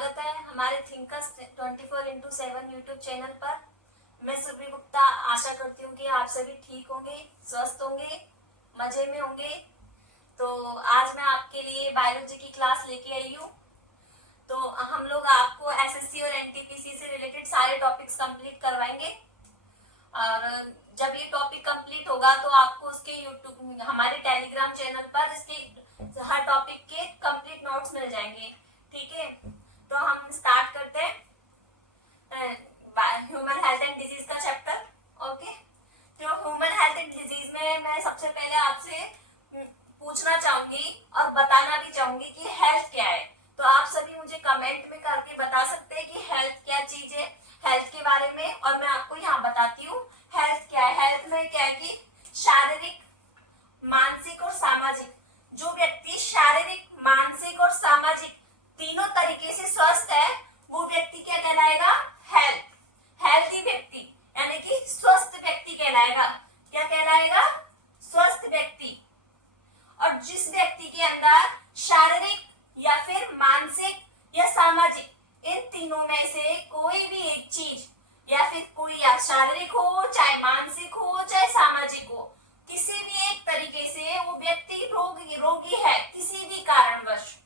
स्वागत है हमारे थिंकर्स 24x7 यूट्यूब चैनल पर। मैं सुरभि गुप्ता आशा करती हूँ कि आप सभी ठीक होंगे, स्वस्थ होंगे, मजे में होंगे। तो आज मैं आपके लिए बायोलॉजी की क्लास लेके आई हूँ। तो हम लोग आपको एसएससी और एनटीपीसी से रिलेटेड सारे टॉपिक्स कंप्लीट करवाएंगे और जब ये टॉपिक कंप्लीट होगा तो आपको उसके यूट्यूब हमारे टेलीग्राम चैनल पर इसके हर टॉपिक के कंप्लीट नोट्स मिल जाएंगे। ठीक है, तो हम स्टार्ट करते हैं ह्यूमन हेल्थ एंड डिजीज का चैप्टर। ओके, तो ह्यूमन हेल्थ एंड डिजीज में मैं सबसे पहले आपसे पूछना चाहूंगी और बताना भी चाहूंगी कि हेल्थ क्या है। तो आप सभी मुझे कमेंट में करके बता सकते हैं कि हेल्थ क्या चीज है, हेल्थ के बारे में। और मैं आपको यहाँ बताती हूँ हेल्थ क्या है। हेल्थ में क्या है कि शारीरिक, मानसिक और सामाजिक, जो व्यक्ति शारीरिक, मानसिक और सामाजिक तीनों तरीके से स्वस्थ है वो व्यक्ति क्या कहलाएगा? हेल्थ, हेल्थी व्यक्ति यानी कि स्वस्थ व्यक्ति कहलाएगा। क्या कहलाएगा? स्वस्थ व्यक्ति। और जिस व्यक्ति के अंदर शारीरिक या फिर मानसिक या सामाजिक इन तीनों में से कोई भी एक चीज या फिर कोई या शारीरिक हो, चाहे मानसिक हो, चाहे सामाजिक हो, किसी भी एक तरीके से वो व्यक्ति रोगी है किसी भी कारणवश,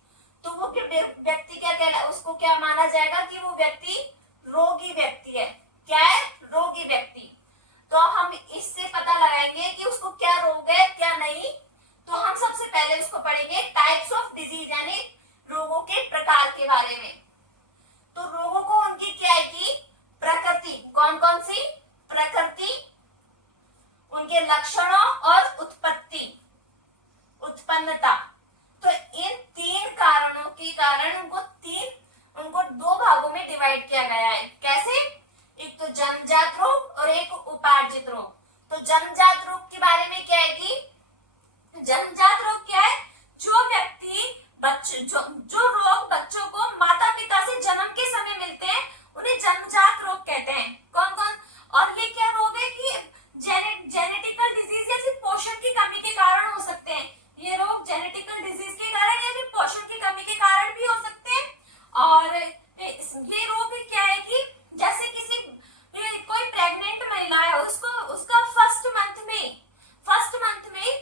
तो वो व्यक्ति क्या कहलाए, उसको क्या माना जाएगा कि वो व्यक्ति रोगी व्यक्ति है। क्या है? रोगी व्यक्ति। तो हम इससे पता लगाएंगे कि उसको क्या रोग है क्या नहीं। तो हम सबसे पहले उसको पढ़ेंगे टाइप्स ऑफ डिजीज यानी रोगों के प्रकार के बारे में। तो रोगों को उनकी क्या है कि प्रकृति, कौन कौन सी? प्रकृति, उनके लक्षणों और उत्पत्ति, उत्पन्नता। तो इन तीन कारणों के कारण उनको दो भागों में डिवाइड किया गया है। कैसे? एक तो जन्मजात रोग और एक उपार्जित रोग। तो जन्मजात रोग के बारे में क्या है कि जन्मजात रोग क्या है? जो व्यक्ति जो रोग बच्चों को माता पिता से जन्म के समय मिलते हैं उन्हें जन्मजात रोग कहते हैं। कौन कौन? और ये क्या रोग है कि जेनेटिकल डिजीज या फिर पोषण की कमी के कारण हो सकते हैं। ये रोग जेनेटिकल डिजीज के कारण या फिर पोषण की कमी के कारण भी हो सकते हैं। और ये रोग क्या है कि जैसे कोई प्रेग्नेंट महिला है, उसका फर्स्ट मंथ में